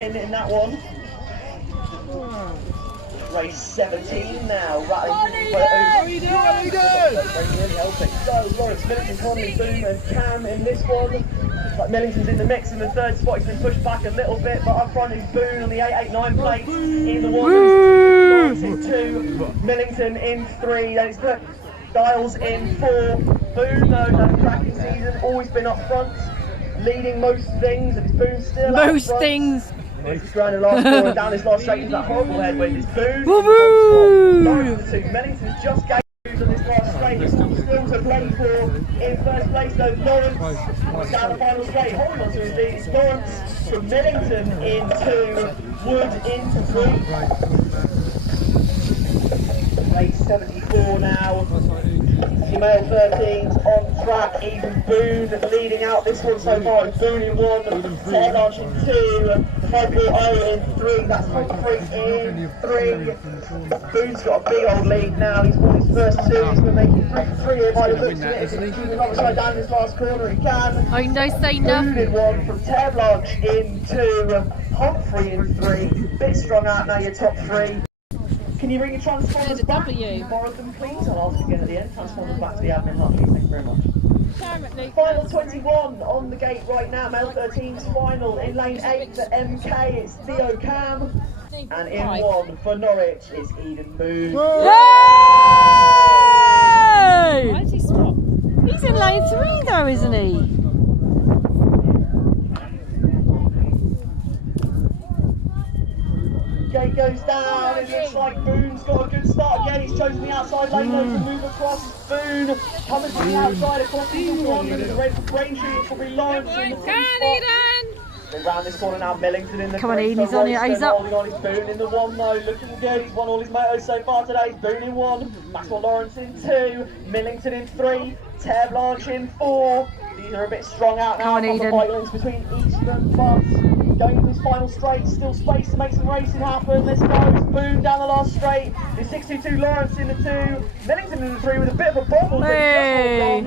in that one. Race 17 now. Rattling really helping. So Lawrence, Millington, Connolly, Boom and Cam in this one. Like Millington's in the mix in the third spot. He's been pushed back a little bit, but up front is Boone on the 889 plate in the one. Lawrence in 2, Millington in 3. Then he's put Dials in 4. Boone though, had a cracking season, always been up front, leading most things, and it's Boone still most things. He's trying the last corner down his last straight into that horrible headwind. It's Boone. Lawrence the 2. Millington just gave on this last straight. It's still to play for in first place though. Lawrence down the final straight, holding on to his lead. It's Lawrence from Millington in 2, Wood into 3. Race 74 now. Female 13's on track, even Boone leading out this one so far. It's Boone in 1, Taylor in 2, February in 3, that's Humphrey in 3. Boone's got a big old lead now, he's won his first 2, he's going to make it 3 here by the looks of it. If he can keep him upside down this last corner, he can. I don't say nothing. Boone in 1, from Terre Blanche in 2, Humphrey in 3, bit strung out now, your top 3. Can you bring your transponders back? Borrow them please, I'll ask again at the end. Transponders back to the admin hub, please, thank you very much. Final 21 on the gate right now, male 13's final. In lane 8 for MK, it's Theo Cam. And in 1 for Norwich, it's Eden Boone. Yay! Why did he stop? He's in lane 3 though, isn't he? Gate goes down, it looks like Boone's got a good start again. He's chosen the outside lane though to move across. Boone coming from the outside across the one. There's a red for Braintree, it will be Lawrence in the front spot. They round this corner now, Millington in the Come on, Eden, he's on it. He's up. Holding on, he's Boone in the 1 though, looking good. He's won all his motos so far today. He's Boone in 1, Maxwell Lawrence in 2, Millington in 3, Terre Blanche in 4. These are a bit strong out now. Come on, Eden. The bike links between Eastern but going into his final straight, still space to make some racing happen. Let's go, it's Boone down the last straight. It's 622 Lawrence in the 2, Millington in the 3 with a bit of a bobble. Hey.